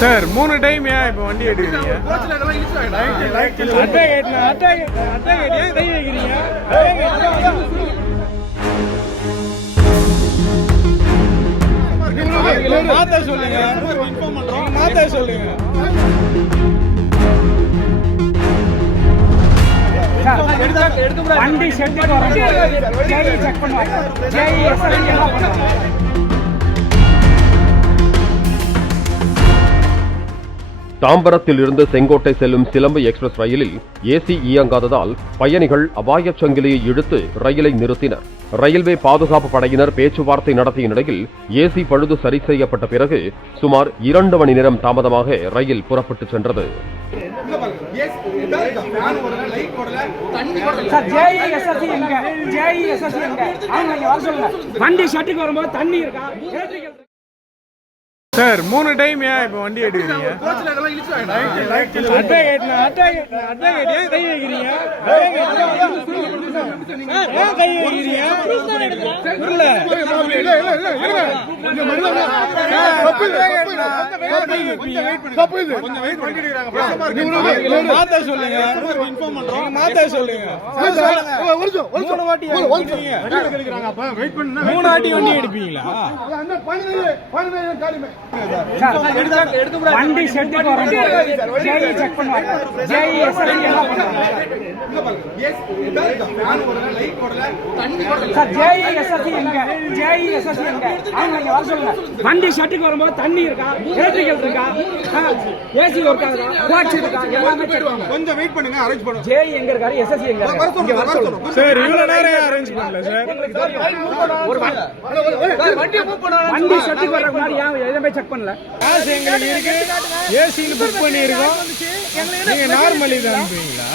Sir 3 time ஏன் இப்போ வண்டி எடுக்கிறீங்க? கை வைக்கிறீங்க. மாத்த சொல்லுங்க. மாத்த சொல்லுங்க. வண்டி செட்டுக்கு வர செக் பண்ணுவாங்க. தாம்பரத்தில் இருந்து செங்கோட்டை செல்லும் சிலம்பு எக்ஸ்பிரஸ் ரயிலில் ஏசி இயங்காததால் பயணிகள் அபாயச் சங்கிலியை இழுத்து ரயிலை நிறுத்தினர். ரயில்வே பாதுகாப்பு படையினர் பேச்சுவார்த்தை நடத்திய நிலையில் ஏசி பழுது சரி செய்யப்பட்ட பிறகு சுமார் 2 மணி நேரம் தாமதமாக ரயில் புறப்பட்டு சென்றது. வண்டி ஷட்டுக்கு வரும்போது தண்ணி இருக்கா? சார் 3 டைம் ஏன் இப்போ வண்டி எடுக்கிறீங்க? கை வைக்கிறீங்க. கை வைக்கிறீங்க. மாத்த சொல்லுங்க. மாத்த சொல்லுங்க. 3 வாட்டி வண்டி எடுப்பீங்களா? வண்டி செட்டுக்கு வர செக் பண்ணுவாங்க. வண்டி ஷட்டுக்கு வரும்போது தண்ணி இருக்கா? எலக்ட்ரிக்கல் இருக்கா? ஏசி ஒர்க் ஆகுதா? வாட்ச் இருக்கா? எல்லாமே செக் பண்ணுவாங்க. கொஞ்சம் வெயிட் பண்ணுங்க, அரேஞ்ச் பண்ணுங்க. ஜேஇ எங்க இருக்காரு? எஸ்எஸ்சி எங்க இருக்காரு? இங்க வர சொல்லுங்க சார். இவ்வளவு நேரம் அரேஞ்ச் பண்ணல சார். வண்டி ஷட்டுக்கு வர முன்னாடி ஏன் எதுவுமே செக் பண்ணல? காசு எங்களுக்கு இருக்கு, ஏசின்னு புக் பண்ணியிருக்கோம். நீங்க நார்மல் இது அனுப்புவீங்களா?